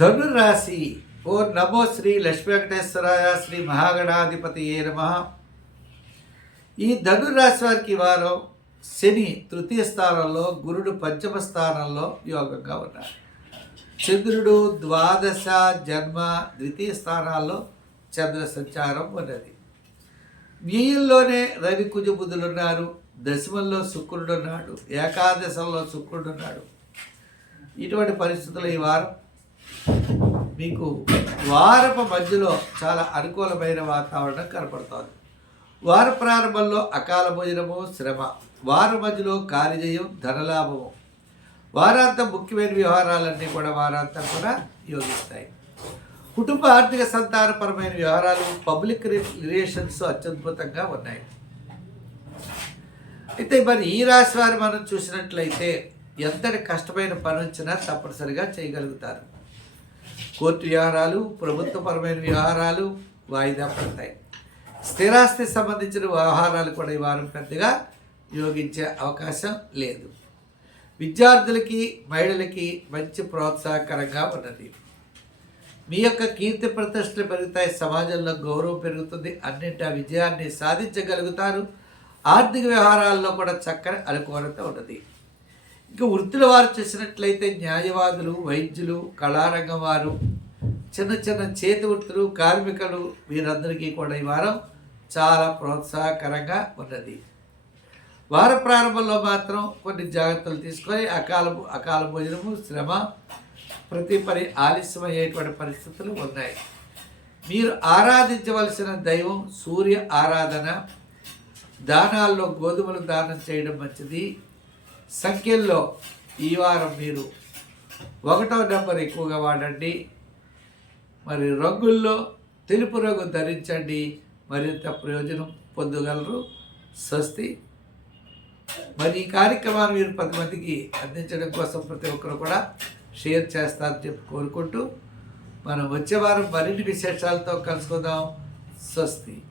ధనురాశి ఓ నమో శ్రీ లక్ష్మీ వెంకటేశ్వరాయ శ్రీ మహాగణాధిపతి ఏ నమ. ఈ ధనురాశి వారికి వారం శని తృతీయ స్థానంలో గురుడు పంచమ స్థానంలో యోగంగా ఉన్నారు. చంద్రుడు ద్వాదశ జన్మ ద్వితీయ స్థానాల్లో చంద్ర సంచారం ఉన్నది. వ్యయంలోనే రవి కుజబుధులు ఉన్నారు. దశమంలో శుక్రుడు ఉన్నాడు. ఏకాదశంలో శుక్రుడు ఉన్నాడు. ఇటువంటి పరిస్థితులు ఈ వారం మీకు వారపు మధ్యలో చాలా అనుకూలమైన వాతావరణం కనపడుతోంది. వార ప్రారంభంలో అకాల భోజనము శ్రమ వార మధ్యలో కార్యజయం ధనలాభము. వారాంతం ముఖ్యమైన వ్యవహారాలన్నీ కూడా వారాంతం కూడా యోగిస్తాయి. కుటుంబ ఆర్థిక సంతానపరమైన వ్యవహారాలు పబ్లిక్ రిలేషన్స్ అత్యద్భుతంగా ఉన్నాయి. అయితే మరి ఈ రాశి వారు మనం చూసినట్లయితే ఎంతటి కష్టమైన పని వచ్చినా తప్పనిసరిగా చేయగలుగుతారు. కోర్టు వ్యవహారాలు ప్రభుత్వపరమైన వ్యవహారాలు వాయిదా పడతాయి. స్థిరాస్తి సంబంధించిన వ్యవహారాలు కూడా ఈ వారం పెద్దగా యోగించే అవకాశం లేదు. విద్యార్థులకి మహిళలకి మంచి ప్రోత్సాహకరంగా ఉన్నది. మీ యొక్క కీర్తి ప్రతిష్టలు పెరుగుతాయి సమాజంలో గౌరవం పెరుగుతుంది అన్నింటి ఆ విజయాన్ని సాధించగలుగుతారు. ఆర్థిక వ్యవహారాల్లో కూడా చక్కని అనుకూలత ఉన్నది. ఇంకా వృత్తుల వారు చేసినట్లయితే న్యాయవాదులు వైద్యులు కళారంగం వారు చిన్న చిన్న చేతి వృత్తులు కార్మికులు వీరందరికీ కూడా ఈ వారం చాలా ప్రోత్సాహకరంగా ఉన్నది. వార ప్రారంభంలో మాత్రం కొన్ని జాగ్రత్తలు తీసుకొని అకాల అకాల భోజనము శ్రమ ప్రతి పని ఆలస్యమయ్యేటువంటి పరిస్థితులు ఉన్నాయి. మీరు ఆరాధించవలసిన దైవం సూర్య ఆరాధన దానాల్లో గోధుమలు దానం చేయడం మంచిది. సంఖ్యల్లో ఈ వారం మీరు ఒకటో నెంబర్ ఎక్కువగా వాడండి. మరి రంగుల్లో తెలుపు రంగు ధరించండి. మరింత ప్రయోజనం పొందగలరు. స్వస్తి. మరి ఈ కార్యక్రమాన్ని మీరు పది మందికి అందించడం కోసం ప్రతి ఒక్కరు కూడా షేర్ చేస్తారని చెప్పి కోరుకుంటూ మనం వచ్చే వారం మరిన్ని విశేషాలతో కలుసుకుందాం. స్వస్తి.